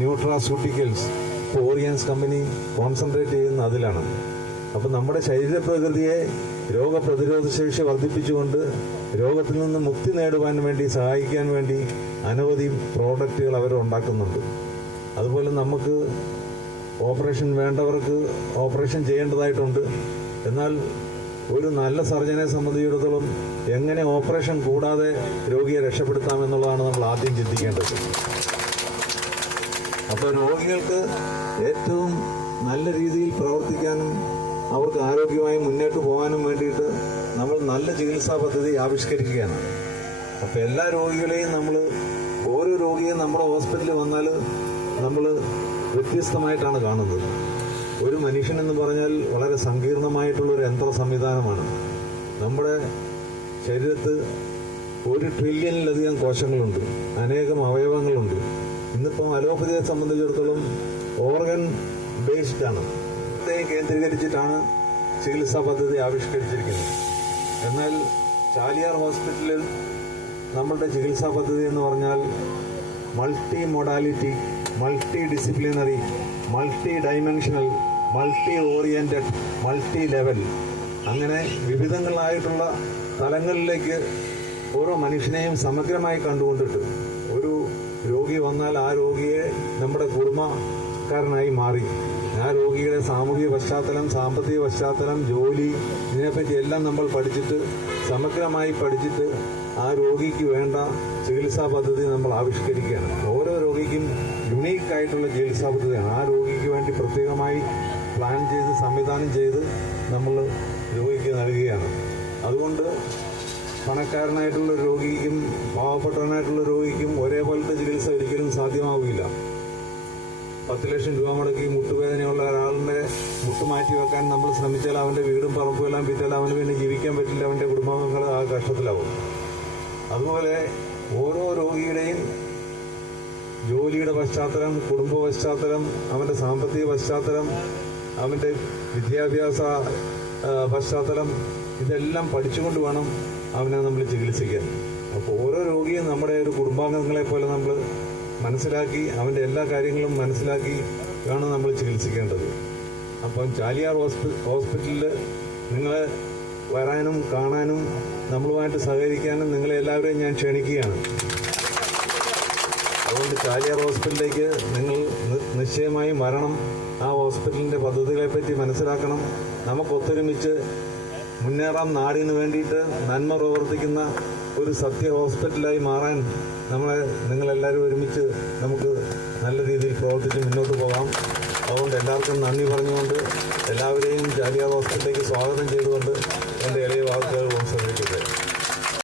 Nutraceuticals ഓറിയൻസ് company concentrate ചെയ്യുന്ന അതിലാണ്. അപ്പം നമ്മുടെ ശരീരപ്രകൃതിയെ രോഗപ്രതിരോധ ശേഷി വർദ്ധിപ്പിച്ചുകൊണ്ട് രോഗത്തിൽ നിന്ന് മുക്തി നേടുവാൻ വേണ്ടി സഹായിക്കാൻ വേണ്ടി അനവധി പ്രോഡക്റ്റുകൾ അവർ ഉണ്ടാക്കുന്നുണ്ട്. അതുപോലെ നമുക്ക് ഓപ്പറേഷൻ വേണ്ടവർക്ക് ഓപ്പറേഷൻ ചെയ്യേണ്ടതായിട്ടുണ്ട്. എന്നാൽ ഒരു നല്ല സർജനെ സംബന്ധിച്ചിടത്തോളം എങ്ങനെ ഓപ്പറേഷൻ കൂടാതെ രോഗിയെ രക്ഷപ്പെടുത്താമെന്നുള്ളതാണ് നമ്മൾ ആദ്യം ചിന്തിക്കേണ്ടത്. അപ്പോൾ രോഗികൾക്ക് ഏറ്റവും നല്ല രീതിയിൽ പ്രവർത്തിക്കാനും അവർക്ക് ആരോഗ്യമായി മുന്നോട്ട് പോകാനും വേണ്ടിയിട്ട് നമ്മൾ നല്ല ചികിത്സാ പദ്ധതി ആവിഷ്കരിക്കുകയാണ്. അപ്പോൾ എല്ലാ രോഗികളെയും നമ്മൾ ഓരോ രോഗിയും നമ്മുടെ ഹോസ്പിറ്റലിൽ വന്നാൽ നമ്മൾ വ്യത്യസ്തമായിട്ടാണ് കാണുന്നത്. ഒരു മനുഷ്യൻ എന്ന് പറഞ്ഞാൽ വളരെ സങ്കീർണമായിട്ടുള്ള ഒരു യന്ത്ര സംവിധാനമാണ്. നമ്മുടെ ശരീരത്ത് ഒരു ട്രില്യണിലധികം കോശങ്ങളുണ്ട്. അനേകം അവയവങ്ങളുണ്ട്. അലോപ്പതിയെ സംബന്ധിച്ചിടത്തോളം ഓർഗൻ ബേസ്ഡ് ആണ്. ഇതേ കേന്ദ്രീകരിച്ചിട്ടാണ് ചികിത്സാ പദ്ധതി ആവിഷ്കരിച്ചിരിക്കുന്നത്. എന്നാൽ ചാലിയാർ ഹോസ്പിറ്റലിൽ നമ്മളുടെ ചികിത്സാ പദ്ധതി എന്ന് പറഞ്ഞാൽ multi modality multi disciplinary multi dimensional multi oriented multi level അങ്ങനെ വിവിധങ്ങളായിട്ടുള്ള തലങ്ങളിലേക്ക് ഓരോ മനുഷ്യനെയും സമഗ്രമായി കണ്ടുകൊണ്ടിട്ട് രോഗി വന്നാൽ ആ രോഗിയെ നമ്മുടെ കുടുംബക്കാരനായി മാറി. ആ രോഗിയുടെ സാമൂഹിക പശ്ചാത്തലം സാമ്പത്തിക പശ്ചാത്തലം ജോലി ഇതിനെപ്പറ്റി എല്ലാം നമ്മൾ പഠിച്ചിട്ട് സമഗ്രമായി പഠിച്ചിട്ട് ആ രോഗിക്ക് വേണ്ട ചികിത്സാ പദ്ധതി നമ്മൾ ആവിഷ്കരിക്കുകയാണ്. ഓരോ രോഗിക്കും യുണീക്ക് ആയിട്ടുള്ള ചികിത്സാ പദ്ധതിയാണ്. ആ രോഗിക്ക് വേണ്ടി പ്രത്യേകമായി പ്ലാൻ ചെയ്ത് സംവിധാനം ചെയ്ത് നമ്മൾ രോഗിക്ക് നൽകുകയാണ്. അതുകൊണ്ട് പണക്കാരനായിട്ടുള്ള രോഗിക്കും പാവപ്പെട്ടവനായിട്ടുള്ള രോഗിക്കും ഒരേപോലത്തെ ചികിത്സ ഒരിക്കലും സാധ്യമാവില്ല. പത്ത് ലക്ഷം രൂപ മുടക്കി മുട്ടുവേദനയുള്ള ഒരാളിന്റെ മുട്ട് മാറ്റി വെക്കാൻ നമ്മൾ ശ്രമിച്ചാൽ അവന്റെ വീടും പറമ്പും എല്ലാം വിറ്റാൽ അവന് പിന്നെ ജീവിക്കാൻ പറ്റില്ല അവന്റെ കുടുംബാംഗങ്ങൾ ആ കഷ്ടത്തിലാവും. അതുപോലെ ഓരോ രോഗിയുടെയും ജോലിയുടെ പശ്ചാത്തലം കുടുംബ പശ്ചാത്തലം അവന്റെ സാമ്പത്തിക പശ്ചാത്തലം അവന്റെ വിദ്യാഭ്യാസ പശ്ചാത്തലം ഇതെല്ലാം പഠിച്ചുകൊണ്ട് വേണം അവനെ നമ്മൾ ചികിത്സിക്കാൻ. അപ്പോൾ ഓരോ രോഗിയും നമ്മുടെ ഒരു കുടുംബാംഗങ്ങളെ പോലെ നമ്മൾ മനസ്സിലാക്കി അവന്റെ എല്ലാ കാര്യങ്ങളും മനസ്സിലാക്കി വേണം നമ്മൾ ചികിത്സിക്കേണ്ടത്. അപ്പം ചാലിയാർ ഹോസ്പി ഹോസ്പിറ്റലിൽ നിങ്ങൾ വരാനും കാണാനും നമ്മളുമായിട്ട് സഹകരിക്കാനും നിങ്ങളെ എല്ലാവരെയും ഞാൻ ക്ഷണിക്കുകയാണ്. അതുകൊണ്ട് ചാലിയാർ ഹോസ്പിറ്റലിലേക്ക് നിങ്ങൾ നിശ്ചയമായി വരണം. ആ ഹോസ്പിറ്റലിന്റെ പദ്ധതികളെ പറ്റി മനസ്സിലാക്കണം. നമുക്ക് ഒത്തൊരുമിച്ച് മുന്നേറാം നാടിന് വേണ്ടിയിട്ട് നന്മ പ്രവർത്തിക്കുന്ന ഒരു സത്യ ഹോസ്പിറ്റലായി മാറാൻ നമ്മളെ നിങ്ങളെല്ലാവരും ഒരുമിച്ച് നമുക്ക് നല്ല രീതിയിൽ പ്രവർത്തിച്ച് മുന്നോട്ട് പോകാം. അതുകൊണ്ട് എല്ലാവർക്കും നന്ദി പറഞ്ഞുകൊണ്ട് എല്ലാവരെയും ചാലിയാർ ഹോസ്പിറ്റലിലേക്ക് സ്വാഗതം ചെയ്തുകൊണ്ട് എന്റെ ഇളയ വാക്കുകൾ